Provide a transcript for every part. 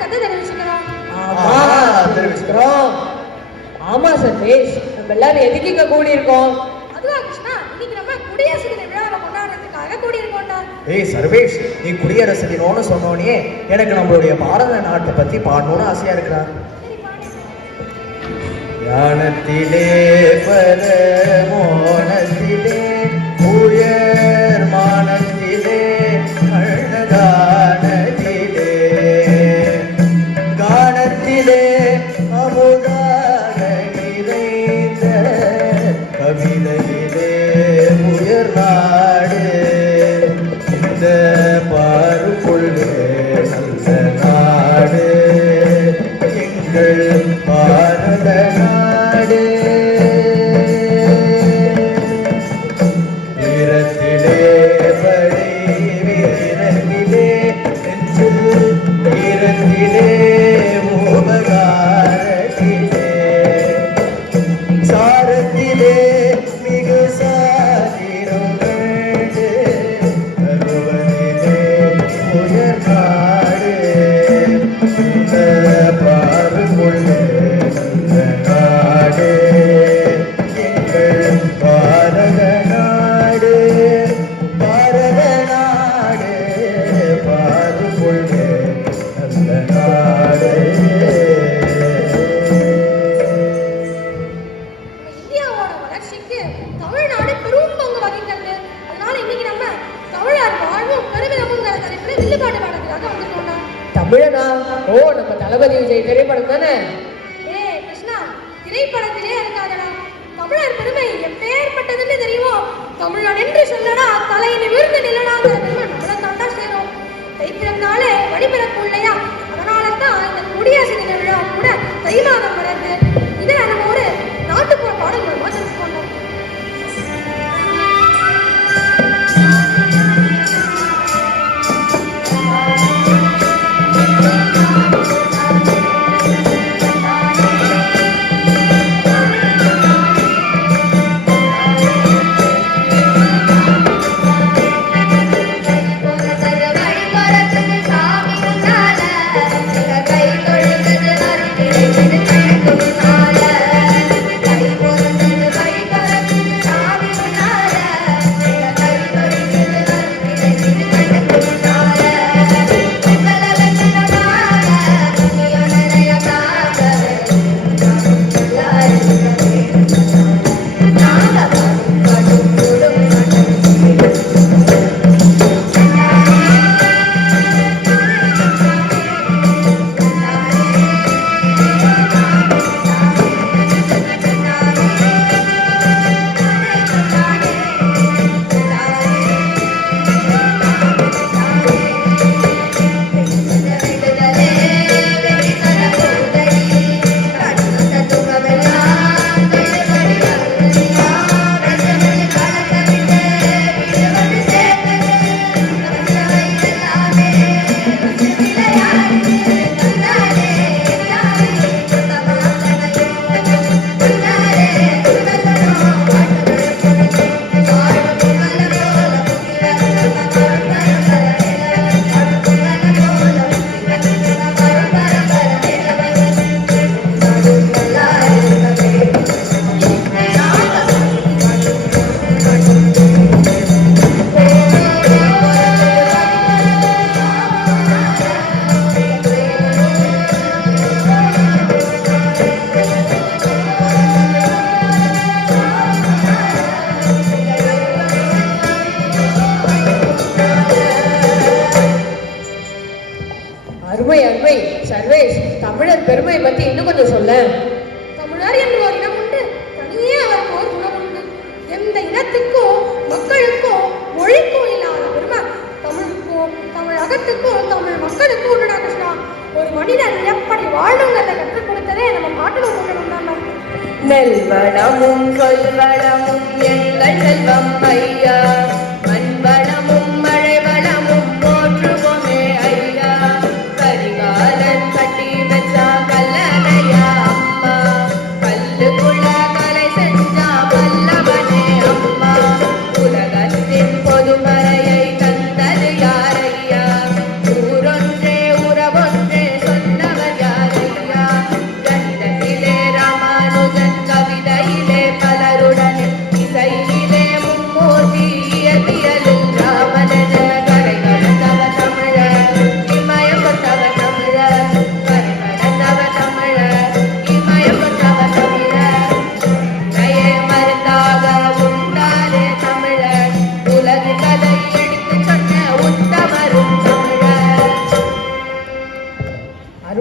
கதை தெரிவிச்சுக்கிறோம். தெரிவிச்சுக்கிறோம். ஆமா சர்வேஷ், நம்ம எல்லாரும் எதுக்கு இங்க கூடி இருக்கோம்? அதுவா கிருஷ்ணா, இன்னைக்கு நம்ம குடியரசு தின விழாவை கொண்டாடுறதுக்காக கூடி இருக்கோம்டா. ஏய் சர்வேஷ், நீ குடியரசு தினம்னு சொன்னோனே எனக்கு நம்மளுடைய பாரத நாட்டை பத்தி பாடணும்னு ஆசையா இருக்கிறா. ஞானத்திலே பரமோனத்திலே உயர் மானத்திலே அழகானத்திலே கானத்திலே அமுதாக நிறைந்த கவிதையிலே உயர் நாடு இந்த பாருக்குள்ளே நல்ல நாடு எங்கள் பாரத நாடு. வீரத்திலே படை வீரத்திலே நெஞ்சில் வீரத்திலே உபகாரத்திலே சாரத்திலே மிகு சாதிரம் கண்டு கருவனிலே உயர் நாடு இந்த பாருக்குள்ளே நல்ல நாடு எங்கள் பாரத நாடு பாரத நாடு பாருக்குள்ளே நல்ல நாடு. இந்தியாவோட வளர்ச்சிக்கு தமிழ்நாடு பெரும் பங்கு வகிக்கிறது. அதனால இன்னைக்கு நம்ம தமிழர் வாழ்வும் பெருமிதமுங்கிற தலைப்புல வில்லுபாட்டு பாடத்துக்காக வந்துட்டோம்டா. தமிழனா? ஓ, நம்ம தளபதி விஜய் திரைப்படம் தானே? ஏய் கிருஷ்ணா, திரைப்படத்திலே இருக்காதடா. தமிழர் பெருமை எப்பேற்பட்டதுன்னு தெரியுமோ? தமிழன் என்று சொல்லடா, தலை நிமிர்ந்து நில்லடாங்கிற பெருமை நம்மளை தாண்டா சேரும். தை பிறந்தாலே வழிபிறப்பு இல்லையா? அதனால தான் இந்த குடியரசு தின விழா கூட தை மாதம் வருது. இதை நம்ம ஒரு நாட்டுப்புற பாடல் மூலமா தெரிஞ்சுக்கோண்டோம். தமிழர் பெருமை பத்தி இன்னும் கொஞ்சம் சொல்ல. தமிழர் என்று ஒரு இனம் உண்டு, தனியே அவருக்கு ஒரு குணம் உண்டு. எந்த இனத்துக்கும் மக்களுக்கும் மொழிக்கும் இல்லாத பெருமை தமிழுக்கும் தமிழகத்துக்கும் தமிழ் மக்களுக்கும் உண்டுடா கிருஷ்ணா. ஒரு மனிதன் எப்படி வாழுங்கிறத கற்றுக் கொடுத்ததே நம்ம பாட்டு கொள்ளணும் தான். நெல்வளமும் சொல்வளமும் எங்கள் செல்வம் ஐயா, மண்வளமும் மழைவளமும் போற்றுவோமே ஐயா. கரிகாலன் கட்டி வச்சா கல்லறையா அம்மா, கல்லுக்குள்ள கலை செஞ்சா வல்லவனே அம்மா. உலகத்தின் பொதுமறையை தந்தது யாரையா, ஊரொன்றே உறவொன்றே சொன்ன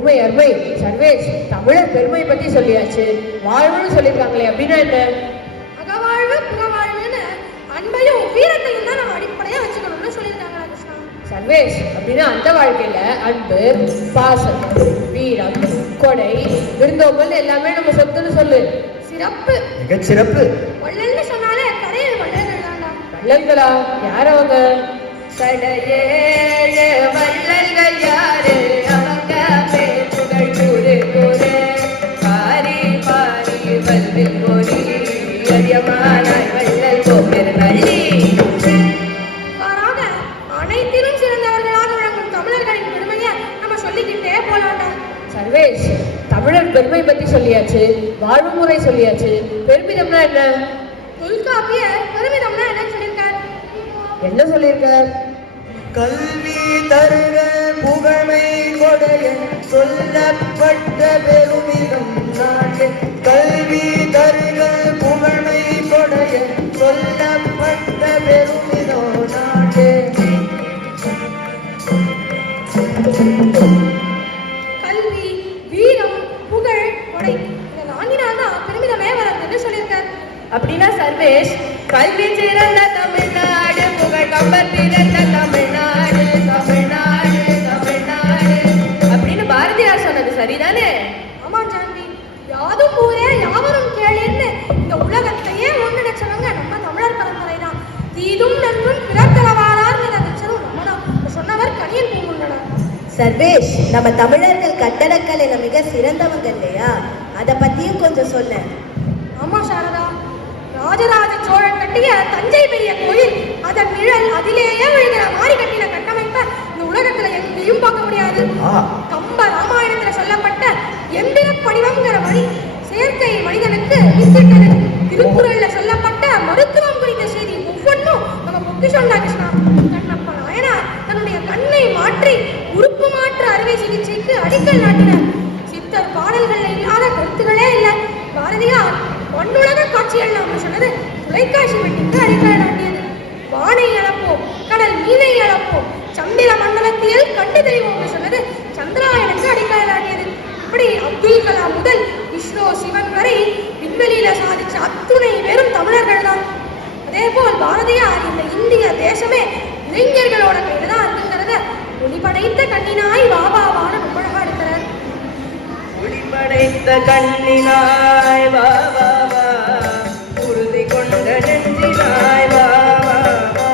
அருமை அருமை. சர்வேஷ், தமிழர் பெருமை பத்தி சொல்லியாச்சு, வாழ்வுன்னு சொல்லியிருக்காங்களே, அப்படின்னா என்ன? அகவாழ்வு புறவாழ்வுன்னு அன்பையும் வீரத்தையும் தான் நம்ம அடிப்படையா வச்சுக்கணும்னு சொல்லியிருக்காங்க கிருஷ்ணா. சர்வேஷ், அப்படின்னா அந்த வாழ்க்கையில அன்பு, பாசம், வீரம், கொடை, விருந்தோம்பல் எல்லாமே நம்ம சொத்துன்னு சொல்லு. சிறப்பு. மிகச்சிறப்பு. வள்ளல்னு சொன்னாலே கரையில் வள்ளல்கள் தான்டா. வள்ளல்களா? யார் அவங்க? கடையேழு வள்ளல்கள் யாரு? அவங்க பேர் புகழ் கூறு கூறு. பாரி பாரி வல்வில் போரி அதியமானாய் வள்ளல் கோப்பெரு நள்ளி. மாறாக அனைத்திலும் சிறந்தவர்களாக விளங்கும் தமிழர்களின் பெருமையை நம்ம சொல்லிக்கிட்டே போலாம்டா. சர்வேஷ், தமிழர் பெருமை பத்தி சொல்லியாச்சு, வாழ்வு முறை சொல்லியாச்சு, பெருமிதம்னா என்ன? தொல்காப்பியர் பெருமிதம்னா என்ன சொல்லியிருக்கார்? என்ன சொல்லியிருக்கார்? கல்வி தருக புகழை கொடைய சொல்லப்பட்ட பெருமிதம் நாடு. கல்வி தருக புகழை கொடைய சொல்லப்பட்ட பெருமிதம் நாடு. கல்வி, வீரம், புகழ், கொடை இந்த நான்கினால் தான் பெருமிதமே வளர்ந்துன்னு சொல்லியிருக்கார். அப்படின்னா சர்வேஷ், கல்வி சிறந்த தமிழ்நாடு, புகழ் கம்பர் பிறந்த தமிழ்நாடு, தமிழ்நாடு தமிழ்நாடு அப்படின்னு பாரதியார் சொன்னது சரிதானே? ஆமா ஜான்வி, யாதும் ஊரே யாவரும் கேளேன்னு இந்த உலகத்தையே ஒன்றிணைச்சவங்க நம்ம தமிழர் பரம்பரை தான். தீதும் நன்றும் பிறத்தளவாரான்னு நினைச்சதும் நம்ம தான். சொன்னவர் கணியன் பூங்குன்றனர். சர்வேஷ், நம்ம தமிழர்கள் கட்டடக்கலையில மிக சிறந்தவங்க இல்லையா? அதை பத்தியும் கொஞ்சம் சொல்ல. ஆமா சாரதா, ராஜராஜ சோழன் கட்டிய தஞ்சை பெரிய கோயில், அதன் நிழல் அதிலேயே விழுகிற மாதிரி கட்டின கட்டமைப்பை இந்த உலகத்துல எங்கேயும் பார்க்க முடியாது. கம்ப ராமாயணத்துல சொல்லப்பட்ட எந்திர படிவம்ங்கிற மணி செயற்கை மனிதனுக்கு வித்திட்டது. திருக்குறள்ல சொல்லப்பட்ட மருத்துவம் குறித்த செய்தி ஒவ்வொன்றும் நம்ம பொக்கிஷம் தான் கிருஷ்ணா. கண்ணப்ப நாயனார் தன்னுடைய கண்ணை மாற்றி உறுப்பு மாற்று அறுவை சிகிச்சைக்கு அடிக்கல் நாட்டினார். சித்தர் பாடல்கள்ல இல்லாத கருத்துக்களே இல்லை. பாரதியார் மண்ணுலக காட்சிகள் நாம சொன்னது தொலைக்காட்சி வெட்டிக்கு அடிக்கல் நாட்டியது. வானை அளப்போம், கடல் மீனை அளப்போம், சந்திர மண்டலத்தில் கண்டு தெரிவோம்னு சொன்னது சந்திராயனுக்கு அடிக்கல் நாட்டியது. இப்படி அப்துல் கலாம் முதல் விஷ்ணு சிவன் வரை விண்வெளியில சாதிச்ச அத்துணை பேரும் தமிழர்கள் தான். அதே போல் பாரதியார் இந்த இந்திய தேசமே இளைஞர்களோட கையில தான் இருக்குங்கிறத ஒளிபடைத்த கண்ணினாய் வாபாவான நம்மழகா இருக்கிறார். ஒளிபடைத்த கண்ணினாய் வா வா வா, உறுதி கொண்ட நெஞ்சினாய் வா வா வா,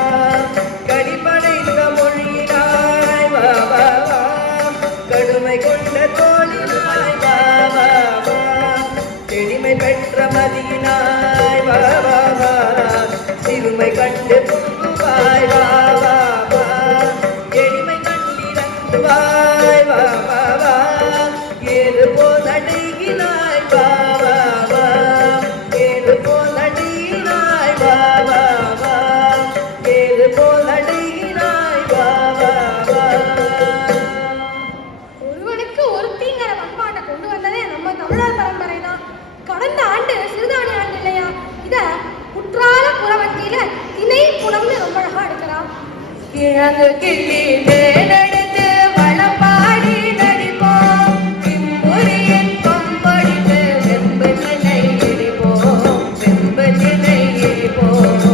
கடிபடைத்த மொழியினாய் வா வா வா, கடுமை கொண்ட தோழினாய் வா வா வா, எளிமை பெற்ற மதியினாய் வா வா வா, சிறுமை கண்டு புகுவாய் வா வா வா, எளிமை கண்டிரங்குவாய் வா வா வா, ஏது போல் அடைகினாய் வா வா வா, ஏது போல் அடைகினாய் வா வா வா, ஏது போல் அடைகினாய் வா வா வா. ஒருவனுக்கு ஒருத்திங்கிற பண்பாட்டை கொண்டு வந்ததே நம்ம தமிழர் பரம்பரை தான். கடந்த ஆண்டு சிறுதானிய ஆண்டு இல்லையா? இத குற்றால புறவத்தியில திணை புலம்னு ரொம்ப அழகா எடுக்கிறான். கிழங்கு கிள்ளி தேனெடுத்து வளப்பாடி நடிப்போம், இம்புரியின் கொம்படித்து வெம்பு திணை இடிப்போம், வெம்பு திணை இடிப்போம்.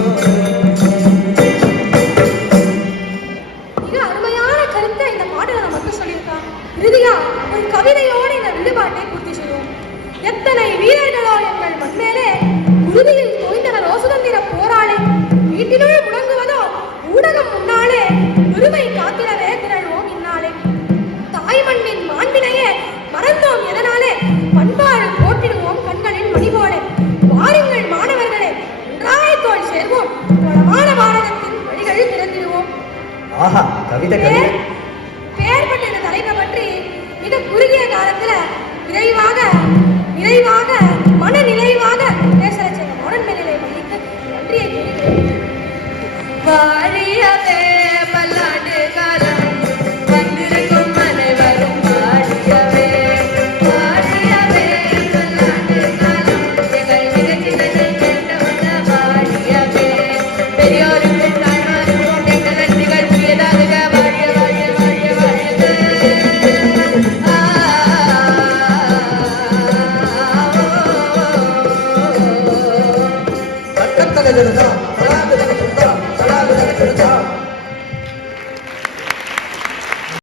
மிக அருமையான கருத்தை இந்த பாடல நமக்கு சொல்லியிருக்கான். இறுதியா ஒரு கவிதையோடு இந்த விடுபாட்டை பூர்த்தி செய்வோம். எத்தனை வீரர்களோ எங்கள் மண்மேலே உறுதியில் தோய்ந்தனரோ சுதந்திர போராளி, வீட்டினுள் முழங்குவதோ ஊடகம் முன்னாலே, பெருமை காத்திடவே திரள்வோம் இந்நாளே. தாய் மண்ணின் மாண்பினையே மறந்தோம் எதனாலே, பண்பாடு போட்டிடுவோம் கண்களின் மணிபோலே. வாருங்கள் மாணவர்களே, ஒன்றாய் தோள் சேர்வோம், வளமான பாரதத்தின் வழிகள் திறந்திடுவோம். ஆஹா, கவிதை கவிதை. பேர்பட்ட இந்த தலைப்பை பற்றி மிக குறுகிய காலத்துல நிறைவாக மனநிறைவாக பேச செய்ய மௌன மேலே மன்னித்து நன்றியை தெரிவிக்கிறேன். வாழியவே பல்லாண்டு காலம் வந்திருக்கும் அனைவரும் வாழியவே, வாழியவே பல்லாண்டு காலம் எங்கள் நிகழ்ச்சிகளை கேட்டவங்க வாழியவே, பெரியோருக்கும் தாழ்வாருக்கும் எங்கள் நிகழ்ச்சியதாக வாழிய வாழிய வாழிய வாழியது. விருந்தினர்கள் தான்